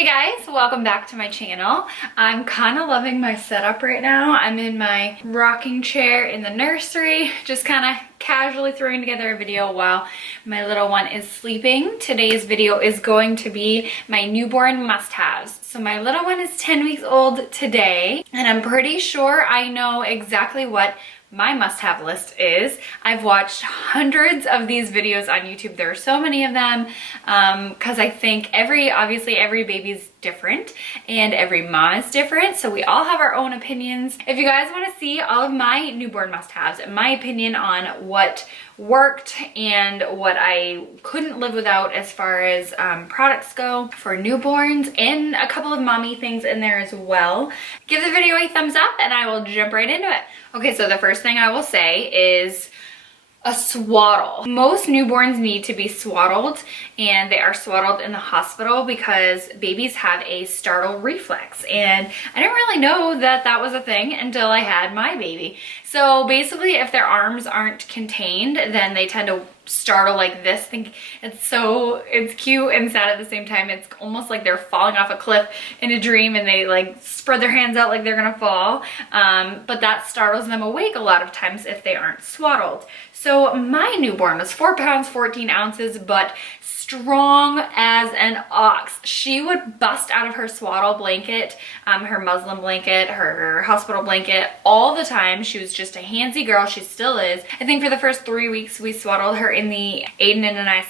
Hey guys, welcome back to my channel. I'm kind of loving my setup right now. I'm in my rocking chair in the nursery, just kind of casually throwing together a video while my little one is sleeping. Today's video is going to be my newborn must-haves. So my little one is 10 weeks old today, and I'm pretty sure I know exactly what my must-have list is. I've watched hundreds of these videos on YouTube. There are so many of them because I think obviously every baby's different and every mom is different, so we all have our own opinions. If you guys want to see all of my newborn must-haves, my opinion on what worked and what I couldn't live without as far as products go for newborns, and a couple of mommy things in there as well, give the video a thumbs up and I will jump right into it. Okay, so the first thing I will say is a swaddle. Most newborns need to be swaddled, and they are swaddled in the hospital because babies have a startle reflex, and I didn't really know that that was a thing until I had my baby. So basically, if their arms aren't contained, then they tend to startle like this. Think it's cute and sad at the same time. It's almost like they're falling off a cliff in a dream and they like spread their hands out like they're gonna fall. But that startles them awake a lot of times if they aren't swaddled. So my newborn was 4 pounds, 14 ounces, but strong as an ox. She would bust out of her swaddle blanket, her muslin blanket, her hospital blanket all the time. She was just a handsy girl. She still is. I think for the first 3 weeks we swaddled her in the Aiden and I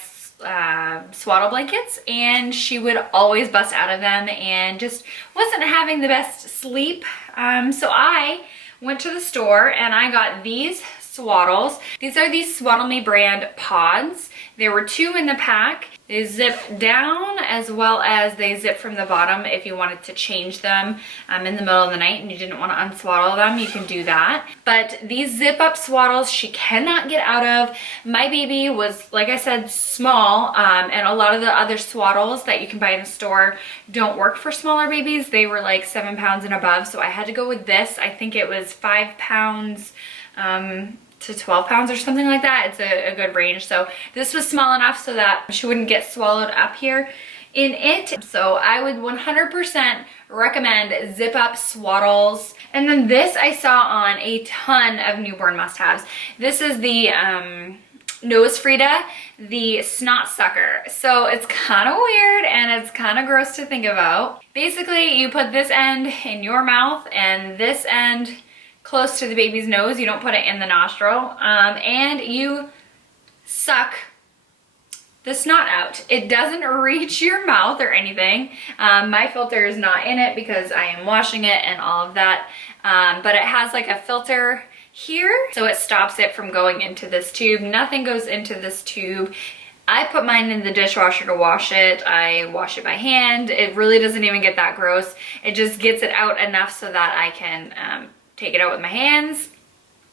swaddle blankets, and she would always bust out of them and just wasn't having the best sleep. So I went to the store and I got these swaddles. These are the Swaddle Me brand pods. There were 2 in the pack. They zip down as well as they zip from the bottom. If you wanted to change them in the middle of the night and you didn't want to unswaddle them, you can do that. But these zip up swaddles she cannot get out of. My baby was, like I said, small, and a lot of the other swaddles that you can buy in the store don't work for smaller babies. They were like 7 pounds and above, so I had to go with this. I think it was 5 pounds to 12 pounds or something like that. It's a good range. So this was small enough so that she wouldn't get swallowed up here in it. So I would 100% recommend zip up swaddles. And then this I saw on a ton of newborn must-haves. This is the Nose Frida, the snot sucker. So it's kind of weird and it's kind of gross to think about. Basically, you put this end in your mouth and this end close to the baby's nose. You don't put it in the nostril, and you suck the snot out. It doesn't reach your mouth or anything. My filter is not in it because I am washing it and all of that, but it has like a filter here, so it stops it from going into this tube. Nothing goes into this tube. I put mine in the dishwasher to wash it. I wash it by hand. It really doesn't even get that gross. It just gets it out enough so that I can take it out with my hands.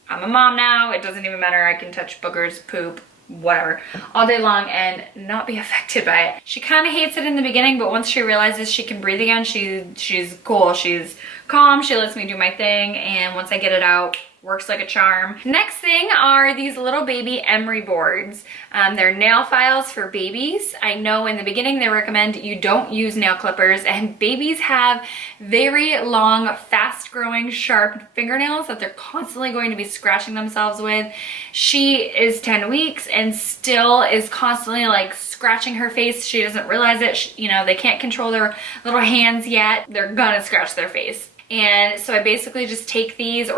I'm a mom now. It doesn't even matter. I can touch boogers, poop, whatever, all day long and not be affected by it. She kind of hates it in the beginning, but once she realizes she can breathe again, she's cool. She's calm. She lets me do my thing, and once I get it out, works like a charm. Next thing are these little baby emery boards. They're nail files for babies. I know in the beginning they recommend you don't use nail clippers, and babies have very long, fast-growing, sharp fingernails that they're constantly going to be scratching themselves with. She is 10 weeks and still is constantly like scratching her face. She doesn't realize it. You know, they can't control their little hands yet. They're gonna scratch their face. And so I basically just took these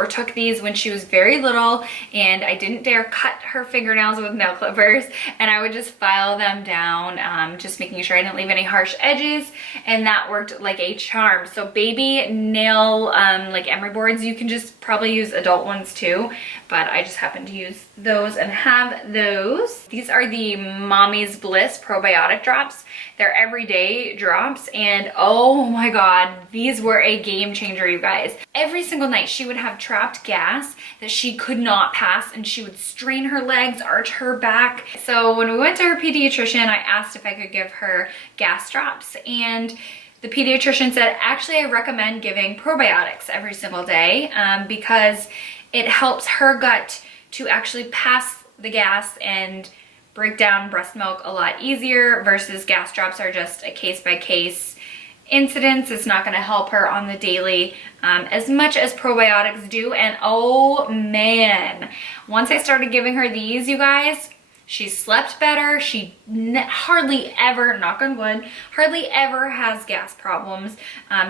when she was very little, and I didn't dare cut her fingernails with nail clippers, and I would just file them down, just making sure I didn't leave any harsh edges, and that worked like a charm. So baby nail like emery boards, you can just probably use adult ones too, but I just happen to use those and have those. These are the Mommy's Bliss probiotic drops. They're everyday drops, and oh my god, these were a game changer, you guys. Every single night she would have trapped gas that she could not pass, and she would strain her legs, arch her back. So when we went to her pediatrician, I asked if I could give her gas drops, and the pediatrician said, actually, I recommend giving probiotics every single day because it helps her gut to actually pass the gas and break down breast milk a lot easier, versus gas drops are just a case by case incidence. It's not going to help her on the daily as much as probiotics do. And oh man, once I started giving her these, you guys, she slept better. She hardly ever, knock on wood, hardly ever has gas problems.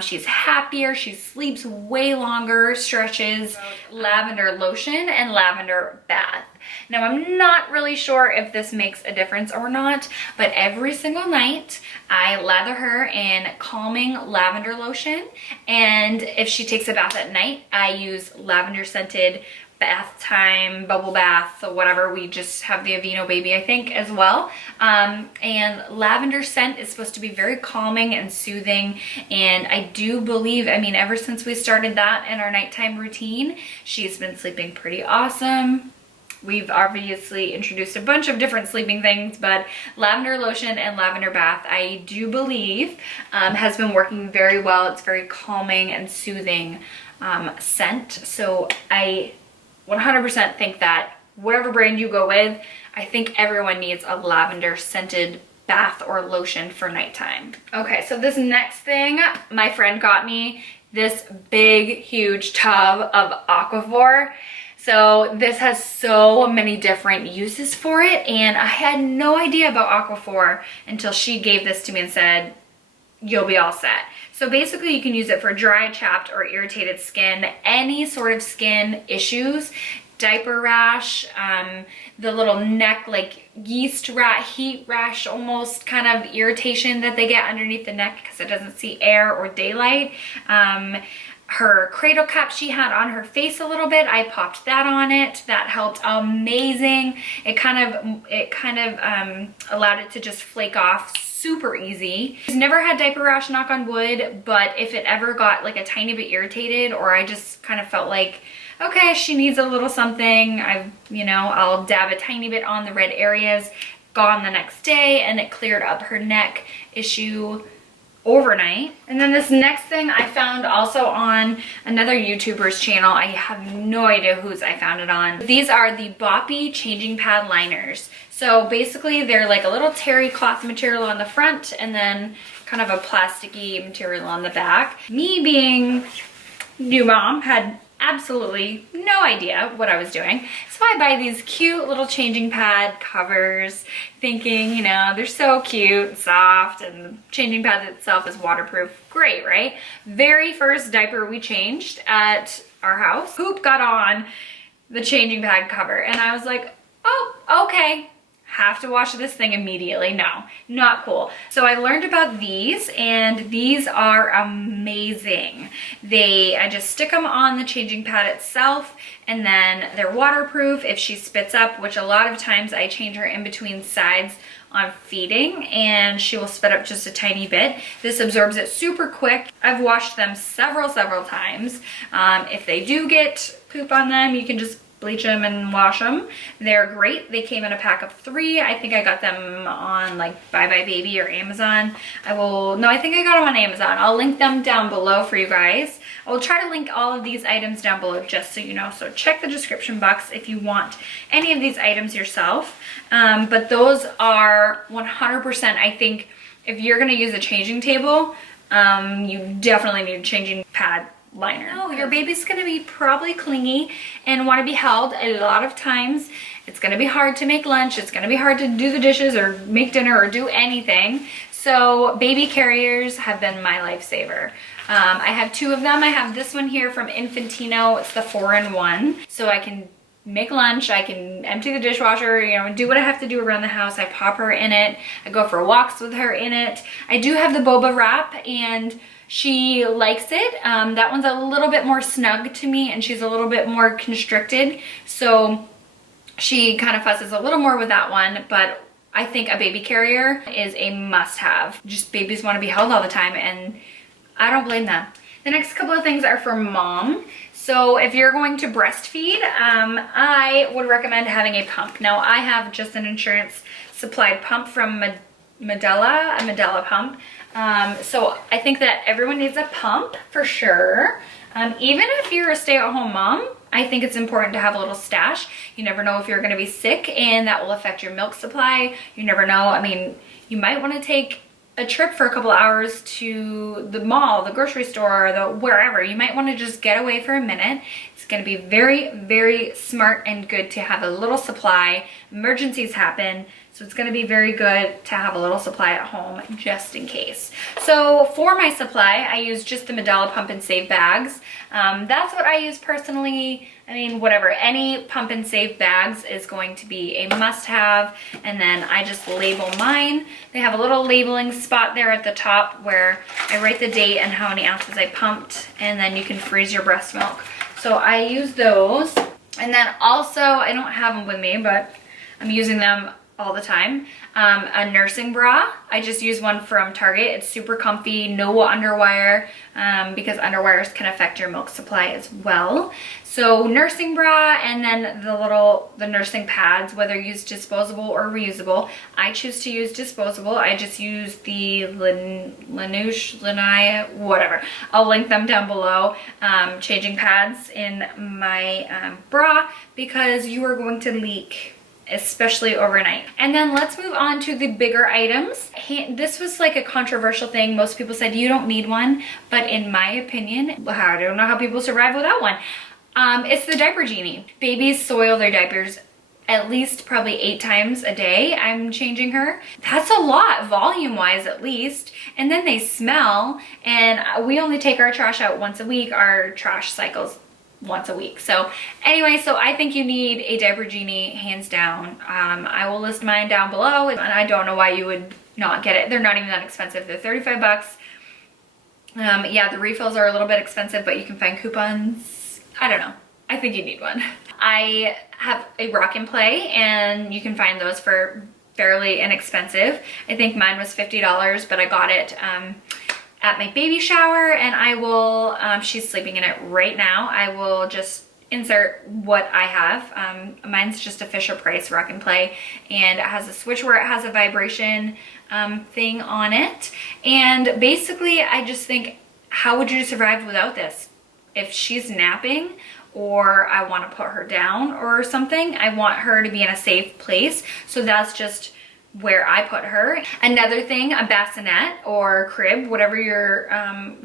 She's happier. She sleeps way longer, stretches. Lavender lotion and lavender bath. Now, I'm not really sure if this makes a difference or not, but every single night I lather her in calming lavender lotion. And if she takes a bath at night, I use lavender scented bath time, bubble bath, or whatever. We just have the Aveeno Baby, I think, as well. And lavender scent is supposed to be very calming and soothing. And I do believe, I mean, ever since we started that in our nighttime routine, she's been sleeping pretty awesome. We've obviously introduced a bunch of different sleeping things, but lavender lotion and lavender bath, I do believe, has been working very well. It's very calming and soothing scent. So I 100% think that whatever brand you go with, I think everyone needs a lavender scented bath or lotion for nighttime. Okay, so this next thing, my friend got me this big, huge tub of Aquaphor. So this has so many different uses for it, and I had no idea about Aquaphor until she gave this to me and said, you'll be all set. So basically you can use it for dry, chapped, or irritated skin, any sort of skin issues, diaper rash, the little neck, like yeast rat, heat rash, almost kind of irritation that they get underneath the neck because it doesn't see air or daylight. Her cradle cap she had on her face a little bit, I popped that on it. That helped amazing. It kind of allowed it to just flake off super easy. She's never had diaper rash, knock on wood, but if it ever got like a tiny bit irritated, or I just kind of felt like, okay, she needs a little something, I'll dab a tiny bit on the red areas, gone the next day, and it cleared up her neck issue overnight. And then this next thing I found also on another YouTuber's channel. I have no idea whose I found it on. These are the Boppy changing pad liners. So basically they're like a little terry cloth material on the front and then kind of a plasticky material on the back. Me being new mom had absolutely no idea what I was doing. So I buy these cute little changing pad covers thinking, they're so cute, soft, and the changing pad itself is waterproof. Great, right? Very first diaper we changed at our house, poop got on the changing pad cover. And I was like, oh, okay. Have to wash this thing immediately. No, not cool. So I learned about these, and these are amazing. I just stick them on the changing pad itself, and then they're waterproof if she spits up, which a lot of times I change her in between sides on feeding and she will spit up just a tiny bit. This absorbs it super quick. I've washed them several times. If they do get poop on them, you can just bleach them and wash them. They're great. They came in a pack of 3. I think I got them on like Bye Bye Baby or Amazon. I think I got them on Amazon. I'll link them down below for you guys. I will try to link all of these items down below just so you know. So check the description box if you want any of these items yourself. But those are 100%, I think, if you're gonna use a changing table, you definitely need a changing pad liner. Oh, your baby's gonna be probably clingy and want to be held. A lot of times it's gonna be hard to make lunch, it's gonna be hard to do the dishes or make dinner or do anything. So baby carriers have been my lifesaver. I have 2 of them. I have this one here from Infantino. It's the 4-in-1. So I can make lunch, I can empty the dishwasher, do what I have to do around the house. I pop her in it. I go for walks with her in it. I do have the boba wrap and she likes it. That one's a little bit more snug to me and she's a little bit more constricted. So she kind of fusses a little more with that one, but I think a baby carrier is a must-have. Just babies want to be held all the time and I don't blame them. The next couple of things are for mom. So if you're going to breastfeed, I would recommend having a pump. Now I have just an insurance supplied pump from Medela, a Medela pump. So I think that everyone needs a pump for sure. Even if you're a stay-at-home mom, I think it's important to have a little stash. You never know if you're gonna be sick and that will affect your milk supply. You never know. I mean, you might wanna take a trip for a couple hours to the mall, the grocery store, the wherever, you might want to just get away for a minute. It's going to be very, very smart and good to have a little supply. Emergencies happen, so it's going to be very good to have a little supply at home just in case. So for my supply, I use just the Medela Pump and Save bags. That's what I use personally. I mean, whatever, any Pump and Save bags is going to be a must-have, and then I just label mine. They have a little labeling spot there at the top where I write the date and how many ounces I pumped, and then you can freeze your breast milk. So I use those. And then also, I don't have them with me, but I'm using them all the time. A nursing bra. I just use one from Target. It's super comfy, no underwire, because underwires can affect your milk supply as well. So nursing bra, and then the nursing pads, whether used disposable or reusable. I choose to use disposable. I just use the Lansinoh, whatever. I'll link them down below. Changing pads in my bra, because you are going to leak, especially overnight. And then let's move on to the bigger items. This was like a controversial thing. Most people said you don't need one, but in my opinion, I don't know how people survive without one. It's the diaper genie. Babies soil their diapers at least probably 8 times a day. I'm changing her. That's a lot, volume-wise at least. And then they smell, and we only take our trash out once a week. Our trash cycles once a week. So anyway, so I think you need a diaper genie, hands down. I will list mine down below, and I don't know why you would not get it. They're not even that expensive. They're 35 bucks. Yeah, the refills are a little bit expensive, but you can find coupons. I don't know. I think you need one. I have a Rock and Play, and you can find those for fairly inexpensive. I think mine was $50, but I got it at my baby shower, and I will, she's sleeping in it right now. I will just insert what I have. Mine's just a Fisher Price Rock and Play, and it has a switch where it has a vibration thing on it. And basically, I just think, how would you survive without this? If she's napping, or I want to put her down or something, I want her to be in a safe place. So that's just where I put her. Another thing, a bassinet or crib, whatever you're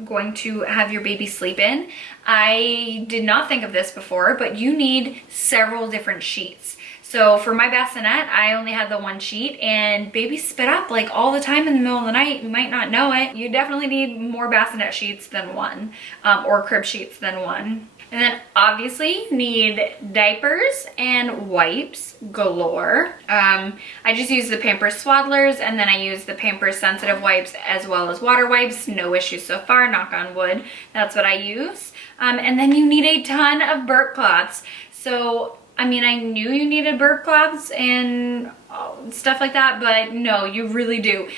going to have your baby sleep in. I did not think of this before, but you need several different sheets. So for my bassinet, I only had the one sheet, and babies spit up like all the time in the middle of the night. You might not know it. You definitely need more bassinet sheets than one, or crib sheets than one. And then obviously you need diapers and wipes galore. I just use the Pampers Swaddlers, and then I use the Pampers sensitive wipes as well as water wipes. No issues so far, knock on wood. That's what I use. And then you need a ton of Burp Cloths. So I mean, I knew you needed Burp Cloths and stuff like that, but no, you really do.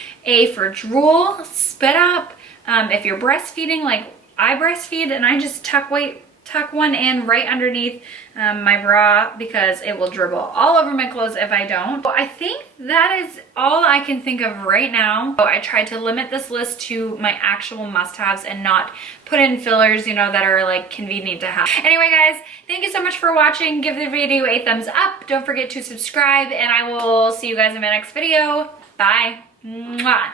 For drool, spit up. If you're breastfeeding, like I breastfeed, and I just tuck one in right underneath my bra, because it will dribble all over my clothes if I don't. So I think that is all I can think of right now. So I tried to limit this list to my actual must-haves and not put in fillers, you know, that are like convenient to have. Anyway, guys, thank you so much for watching. Give the video a thumbs up. Don't forget to subscribe, and I will see you guys in my next video. Bye. Mwah.